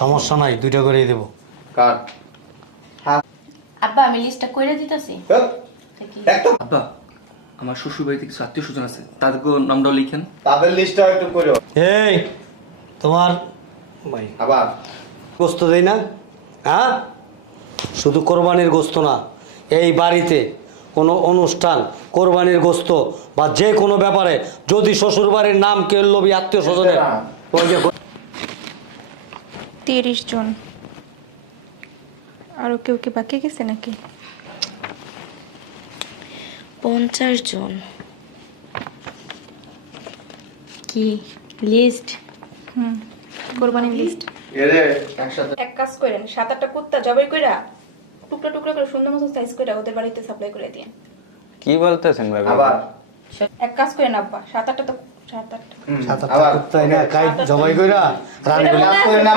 সমস্যা নাই, 2টা করেই দেবো। কাট। আব্বা আমি লিস্টটা কইরা দিতেছি। একদম আব্বা আমার শ্বশুর বাড়িতে কিছু আত্মীয় স্বজন আছে, তাদের নামটাও লিখেন। তাদের লিস্টটা একটু করো। এই তোমার ভাই আবার গোস্ত দেই না? হ্যাঁ, শুধু কোরবানির গোস্ত না, এই বাড়িতে কোনো অনুষ্ঠান, কোরবানির গোস্ত বা যে কোনো ব্যাপারে যদি শ্বশুর বাড়ির নাম কেউ লোভী আত্মীয় স্বজনের ওই যে 30 জন। আরো কেউ কি বাকি গেছে নাকি? 50 জন। কি লিস্ট? কোরবানির লিস্ট। এরে একসাথে এক কাজ করেন, 7-8টা কুত্তা জবাই কইরা টুকরো টুকরো করে সুন্দর মতো সাইজ কইরা ওদের বাড়িতে সাপ্লাই করে দিয়েন। কি বলতেছেন ভাই? আবার এক কাজ করেন আব্বা, 7-8টা তো 7-8টা সাত আটটা কুত্তা এনে কাই জবাই কইরা রান্না এটা মনে আছে? করে না